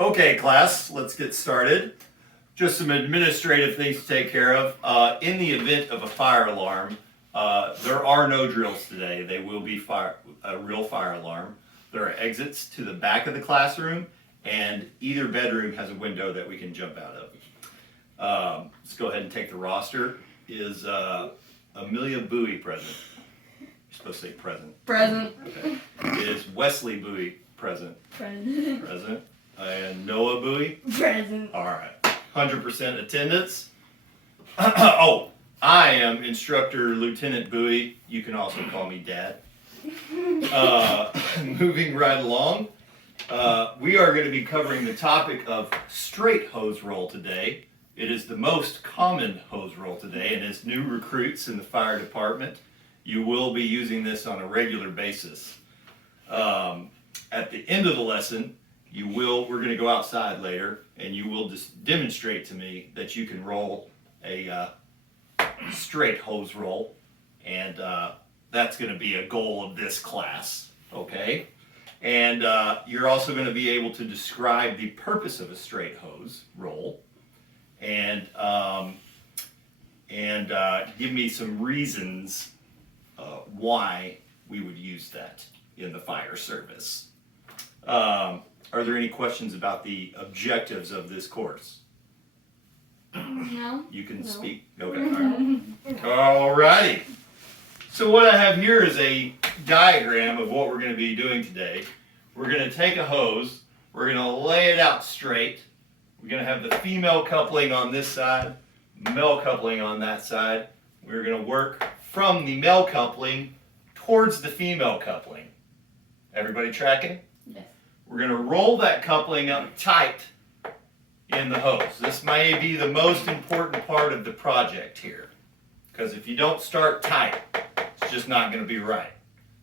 Okay, class, let's get started. Just some administrative things to take care of. In the event of a fire alarm, there are no drills today. They will be a real fire alarm. There are exits to the back of the classroom, and either bedroom has a window that we can jump out of. Let's go ahead and take the roster. Is Amelia Bowie present? You're supposed to say present. Present. Okay. Is Wesley Bowie present? Present. Present. And Noah Bowie? Present. All right. 100% attendance. Oh, I am Instructor Lieutenant Bowie. You can also call me Dad. Moving right along, we are going to be covering the topic of straight hose roll today. It is the most common hose roll today, and as new recruits in the fire department, you will be using this on a regular basis. At the end of the lesson, we're going to go outside later, and you will just demonstrate to me that you can roll a straight hose roll, and that's going to be a goal of this class, okay? And you're also going to be able to describe the purpose of a straight hose roll, and give me some reasons why we would use that in the fire service. Are there any questions about the objectives of this course? No. You can No. speak. Okay. All righty. So what I have here is a diagram of what we're going to be doing today. We're going to take a hose. We're going to lay it out straight. We're going to have the female coupling on this side, male coupling on that side. We're going to work from the male coupling towards the female coupling. Everybody tracking? Yes. We're going to roll that coupling up tight in the hose. This may be the most important part of the project here, because if you don't start tight, it's just not going to be right.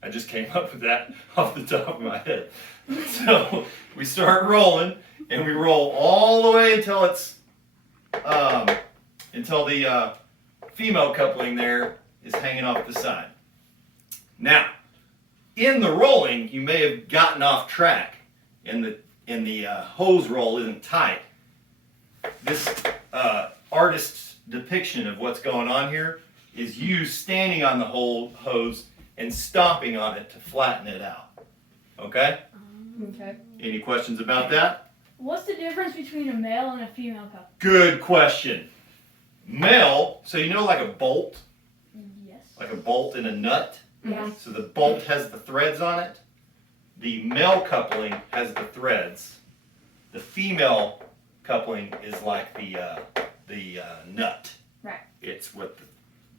I just came up with that off the top of my head. So we start rolling, and we roll all the way until the female coupling there is hanging off the side. Now, in the rolling, you may have gotten off track, and the hose roll isn't tight. This artist's depiction of what's going on here is you standing on the whole hose and stomping on it to flatten it out. Okay? Okay. Any questions about that? What's the difference between a male and a female couple? Good question. Male, so you know like a bolt? Yes. Like a bolt in a nut? Yes. So the bolt has the threads on it. The male coupling has the threads. The female coupling is like the nut. Right. It's what the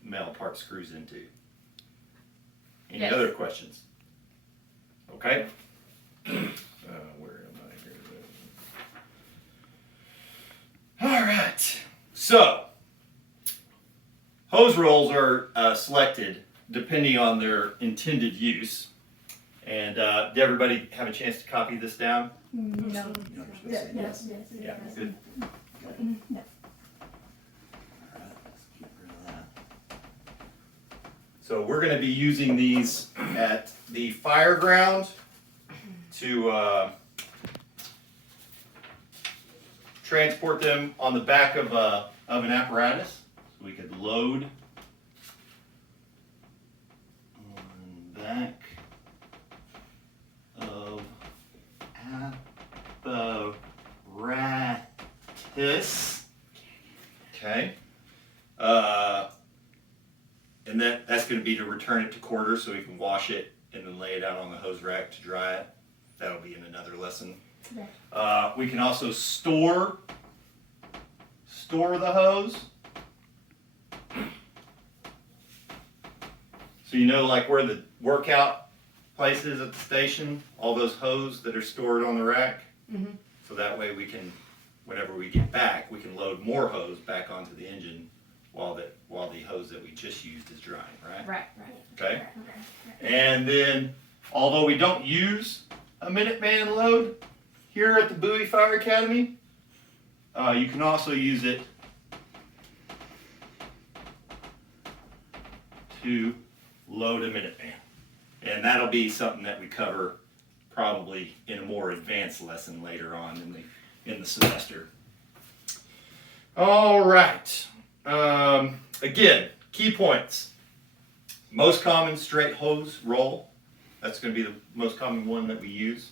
male part screws into. Any Yes. other questions? Okay. Where am I here? All right. So hose rolls are selected depending on their intended use. And did everybody have a chance to copy this down? No. Yes. Yes. Yeah, good. No. Alright, let's get rid of that. So we're going to be using these at the fire ground to transport them on the back of an apparatus. So we could load on back of apparatus. Okay. And that's going to be to return it to quarters so we can wash it and then lay it out on the hose rack to dry it. That'll be in another lesson. Okay. We can also store the hose. So you know, like where the workout place is at the station, all those hose that are stored on the rack. Mhm. So that way we can, whenever we get back, we can load more hose back onto the engine while the hose that we just used is drying, right? Right. Okay. And then, although we don't use a Minuteman load here at the Bowie Fire Academy, you can also use it to load a Minuteman. And that'll be something that we cover probably in a more advanced lesson later on in the semester. All right. Again, key points. Most common straight hose roll. That's going to be the most common one that we use.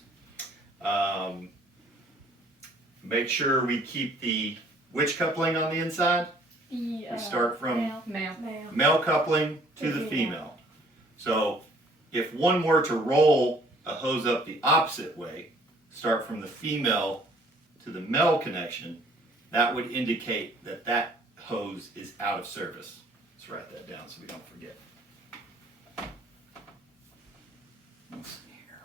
Make sure we keep the which coupling on the inside? The, We start from male. Male. male coupling to the female. So if one were to roll a hose up the opposite way, start from the female to the male connection, that would indicate that that hose is out of service. Let's write that down so we don't forget. Let's see here.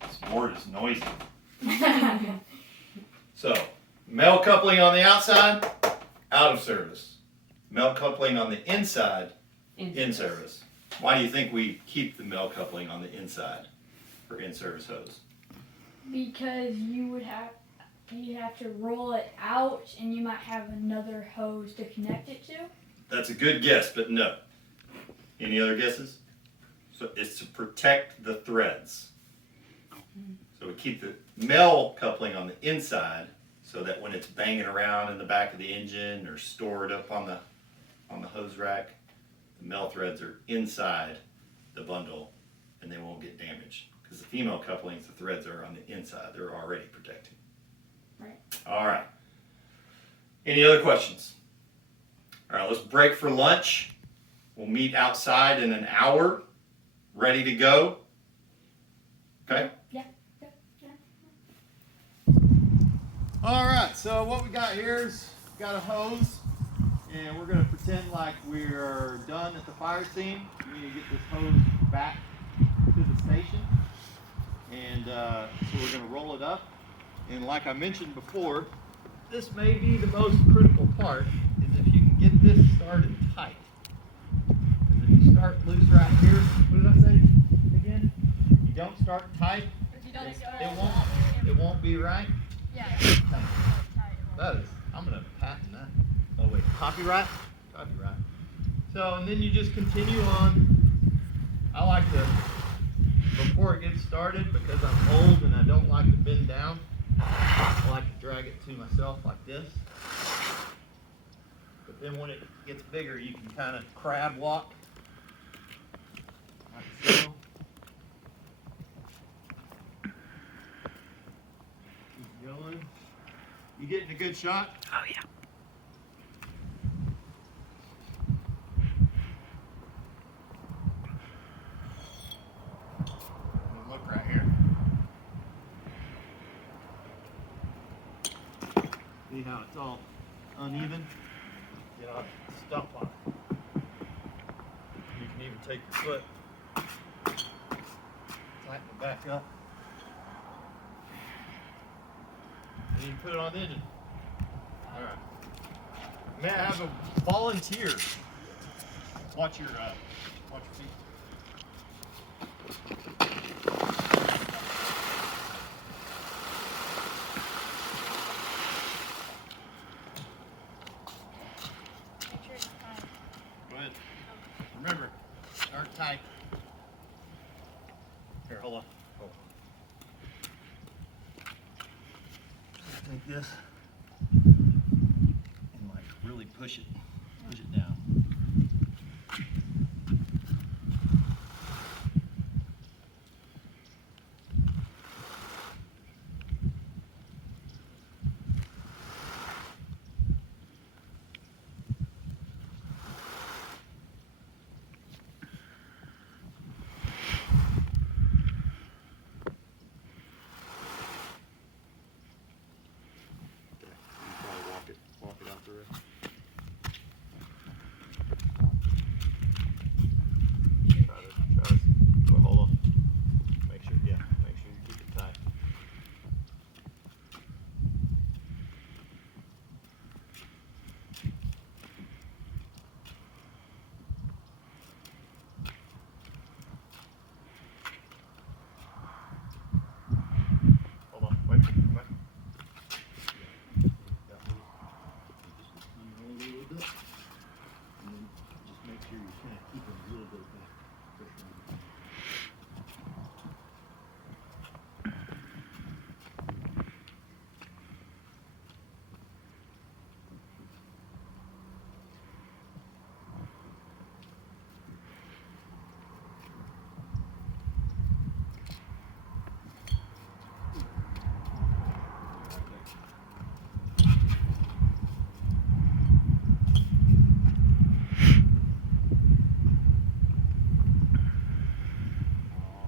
This board is noisy. So, male coupling on the outside, out of service. Male coupling on the inside, in service. Why do you think we keep the male coupling on the inside for in-service hose? Because you have to roll it out, and you might have another hose to connect it to. That's a good guess, but no. Any other guesses? So it's to protect the threads. So we keep the male coupling on the inside so that when it's banging around in the back of the engine or stored up on the hose rack, the male threads are inside the bundle and they won't get damaged. Because the female couplings, the threads are on the inside. They're already protected. Right. All right. Any other questions? All right, let's break for lunch. We'll meet outside in an hour, ready to go. Okay? Yeah. All right, so what we got here is got a hose, and we're gonna pretend like we're done at the fire scene. We need to get this hose back to the station, and so we're gonna roll it up. And like I mentioned before, this may be the most critical part, is if you can get this started tight. Because if you start loose right here, what did I say again? You don't start tight, it won't be right. That is, I'm gonna patent that. Oh wait, copyright? Copyright. So, and then you just continue on. I like to, before it gets started, because I'm old and I don't like to bend down, I like to drag it to myself like this. But then when it gets bigger, you can kind of crab walk, like so. Keep going. You getting a good shot? Oh yeah. And look right here. See how it's all uneven? Get off, stump on it. You can even take your foot, tighten it back up. And you put it on the engine. All right. May I have a volunteer? Watch your feet. Go ahead. Remember, start tight. Here, hold on. Take this and like really push it down. Walk it out the rest.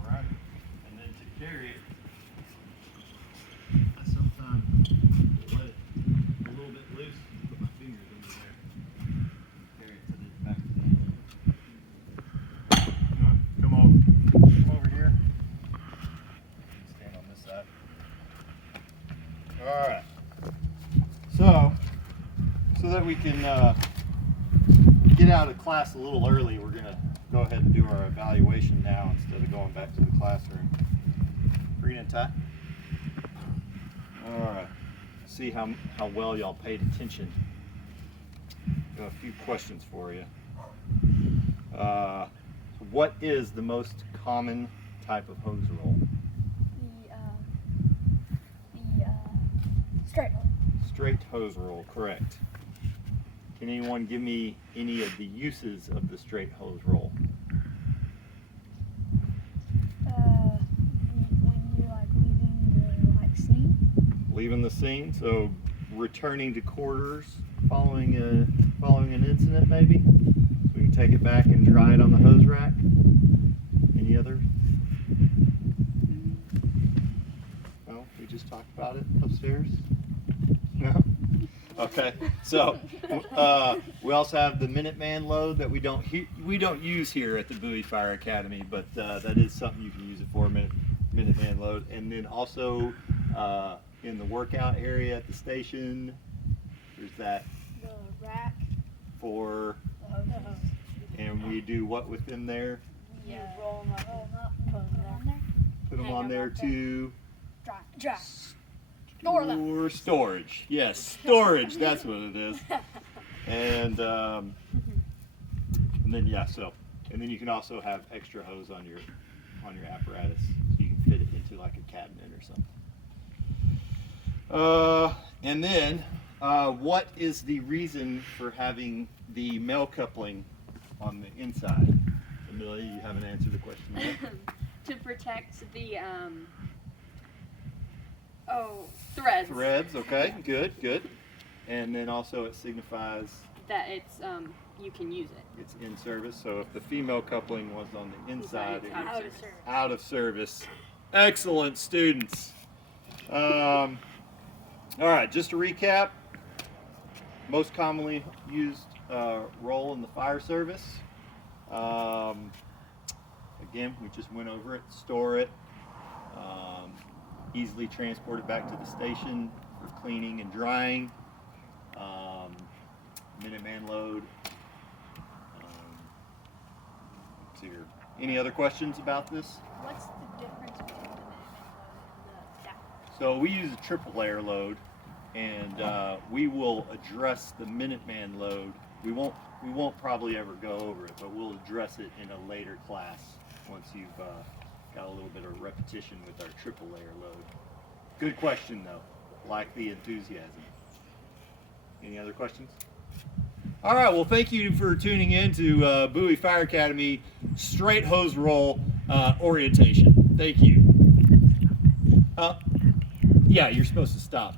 Alright, and then to carry it, I sometimes let it a little bit loose, put my fingers under there, carry it to the back of the engine. Come over here. Stand on this side. Alright, so that we can get out of class a little early, we're going to go ahead and do our evaluation now instead of going back to the classroom. Green and tie. Alright, see how well y'all paid attention. Got a few questions for you. What is the most common type of hose roll? The straight hose. Straight hose roll, correct. Can anyone give me any of the uses of the straight hose roll? When you're like leaving the scene. Leaving the scene, so returning to quarters following an incident, maybe. So we can take it back and dry it on the hose rack. Any others? No, we just talked about it upstairs. No. Okay, so we also have the Minuteman load that we don't use here at the Bowie Fire Academy, but that is something you can use it for, Minuteman load. And then also in the workout area at the station, there's that The rack. for, and we do what within there? You roll them up, put them on there. Put them Hang on 'em there up there. to Dry. Store them. for storage. Yes, storage. That's what it is. And then yeah, and then you can also have extra hose on your apparatus, so you can fit it into like a cabinet or something. And then what is the reason for having the male coupling on the inside? Amelia, you haven't answered the question yet. To protect the threads. Threads, okay, good. And then also it signifies That it's you can use it. it's in service. So if the female coupling was on the inside, it Out was of service. out of service. Excellent, students. All right, just to recap, most commonly used role in the fire service. Again, we just went over it. Store it. Easily transport it back to the station for cleaning and drying. Minuteman load. Let's see here. Any other questions about this? What's the difference between the Minuteman load and the cap? So we use a triple layer load, and we will address the Minuteman load. We won't probably ever go over it, but we'll address it in a later class once you've got a little bit of repetition with our triple layer load. Good question though. Like the enthusiasm. Any other questions? All right, well, thank you for tuning in to Bowie Fire Academy straight hose roll orientation. Thank you. Yeah, you're supposed to stop.